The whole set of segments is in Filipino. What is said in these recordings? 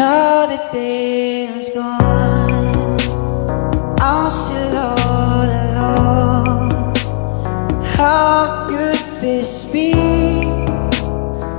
Another day is gone. I'm still all alone. How could this be?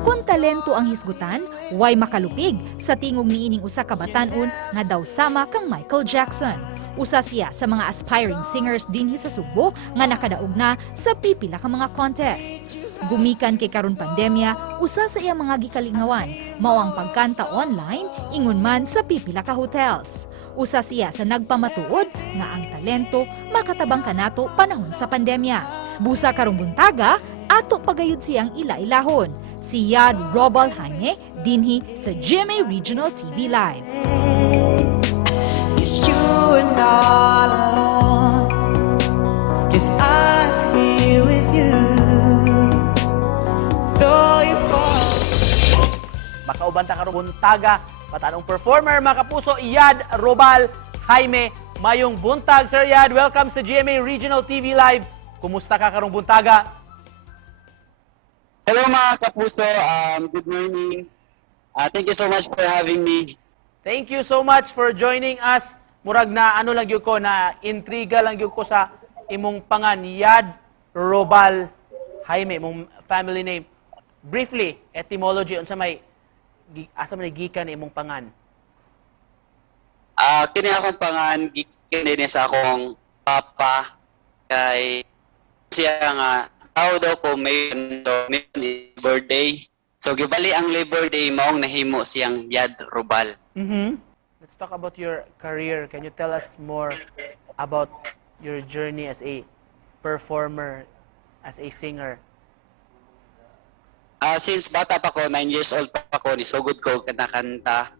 Kung talento ang hisgutan, way makalupig sa tingog niining usa ka batan-on nga daw sama kang Michael Jackson. Usa siya sa mga aspiring singers dinhi sa Subo nga nakadaog na sa pipila ka mga contest. Gumikan kay karon pandemya, usa sa iyang mga gikalingawan mao ang pagkanta online ingon man sa pipila ka hotels. Usa siya sa nagpamatuod nga ang talento makatabang kanato panahon sa pandemya. Busa karong buntaga, ato pagayud siyang ila-ilahon. Si Yad Robal Jaime dinhi sa GMA Regional TV Live. It's you and all alone. 'Cause I'm here with you. Though you fall. Makauban ta karong buntaga, patanong performer mga kapuso, Yad Robal Jaime. Mayong buntag, Sir Yad. Welcome sa GMA Regional TV Live. Kumusta ka karong buntaga? Hello mga kapuso, good morning. Thank you so much for having me. Thank you so much for joining us. Murag na ano lang gyud ko, na intriga lang gyud ko sa imong pangan, Yad Robal Jaime, imong family name. Briefly, etymology unsa may asa man gikan imong pangan? Kini akong pangan gikan din sa akong papa kay siya nga tao daw ko may Labor Day. So gibali ang Labor Day maong nahimo siyang Yad Robal. Let's talk about your career. Can you tell us more about your journey as a performer, as a singer? Since bata pa ko, 9 years old pa ko, nisugod ko kanakanta.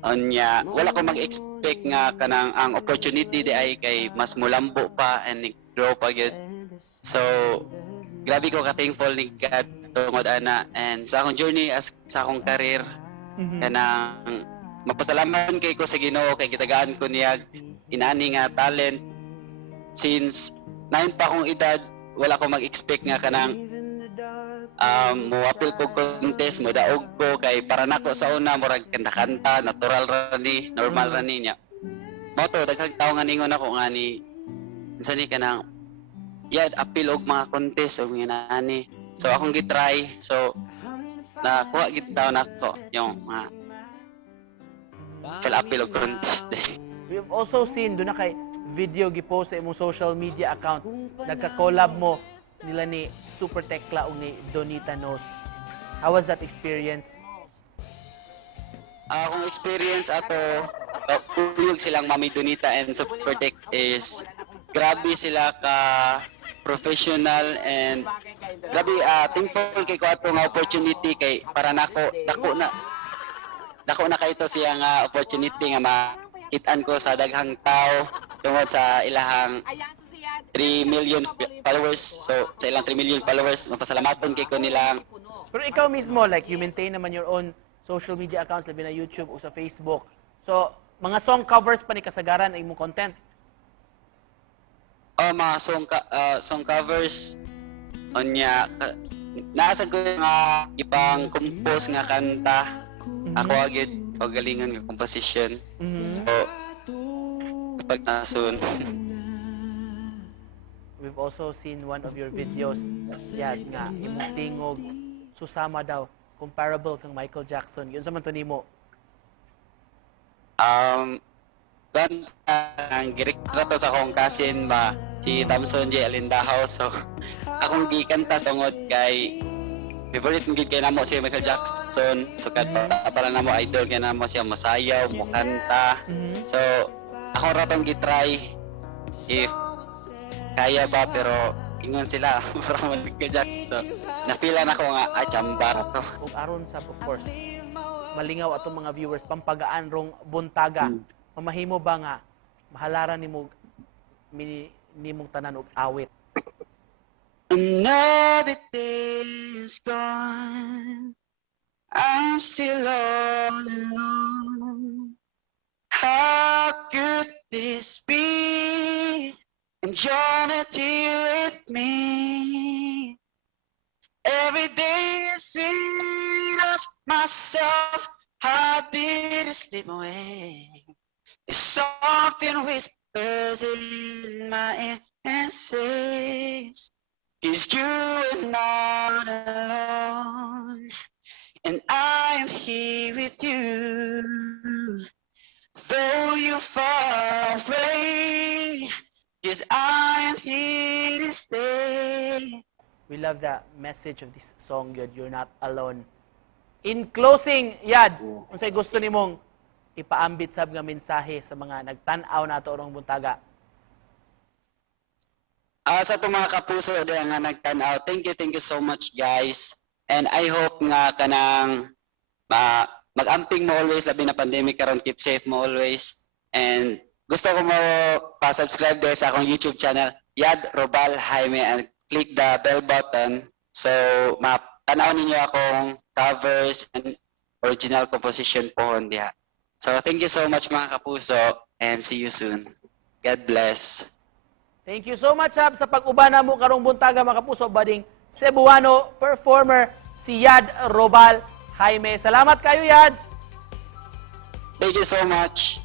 Onya, wala ko mag-expect nga kanang ang opportunity di ay kay mas mulambo pa and grow pa gyud. So grabe ko ka-thankful ni God tungod ana, and sa akong journey as sa akong career kanang mapasalamat kay ko sa Ginoo kay gitagaan ko niya inani nga talent. Since 9 pa akong edad, wala ko mag-expect nga kanang mo-appeal ko contest, mo daog ko kay para nako sa una murag kanta-kanta, natural ra ni, normal ra ni nya. Mao to daghang tawo nga ningon ako nga ni unsa ni kanang appeal og mga contest og ngani. So akong gitry, so nakuha gid daw nako yung mga appeal og contest. We've also seen doon na kay video gipost sa imong social media account. Nagka-collab mo nila ni Super Tekla o ni Donita Nos. How was that experience? Akong experience ato, kuyog silang Mami Donita and Super Tech is grabe sila ka professional and grabe thankful kay ko ato nga opportunity kay para nako dako na kay ito siya nga opportunity nga makitaan ko sa daghang tao tungod sa ilahang 3 million followers. So sa ilang 3 million followers, mapasalamaton kay ko nilang. Pero ikaw mismo, like you maintain naman your own social media accounts, labi na YouTube o sa Facebook. So mga song covers pa ni kasagaran ay imong content? Mga song covers onya naasa ko nga ipang compose nga kanta. Ako agad pagalingan nga composition. So kapag nasun. We've also seen one of your videos, yan nga, imong tingog, susama daw, comparable kang Michael Jackson. Yun sa man to nimo. Ang giretrato sa akong cousin ba, si Thompson J. Alindahaw. So akong gikanta tungod kay favorite mo gid kay namo si Michael Jackson. So para namo idol kay namo siya masayaw, mo kanta. So ako ra tong gitry if kaya ba, pero ingon sila from Michael Jackson. So napila na ko nga chamba to. Ug aron sa, of course, malingaw atong mga viewers, pampagaan rong buntaga. Mamahimo ba nga mahalaran nimong tanan og awit? Another day is gone. I'm still all alone. How could this be? And you're not here with me. Every day I see myself heartbeat is slipping away. It's something whispers in my ear and says, 'Cause you are not alone, and I am here with you. Though you're far away, 'cause I am here to stay. We love the message of this song, Yod. You're not alone. In closing, Yad, kung sa'y gusto nimong ipaambit sab nga mensahe sa mga nagtanaw na ito orong buntaga. Sa itong mga kapuso nga nagtanaw, thank you so much guys. And I hope nga kanang mag-amping mo always, labi na pandemic karon, keep safe mo always. And gusto ko mo pa-subscribe guys sa akong YouTube channel, Yad Robal Jaime, and click the bell button so matanaw ninyo akong covers and original composition po diha. So thank you so much mga kapuso and see you soon. God bless. Thank you so much, Hab, sa pag-ubana mo karong buntaga, mga kapuso, bading Cebuano performer, si Yad Robal Jaime. Salamat kayo, Yad! Thank you so much.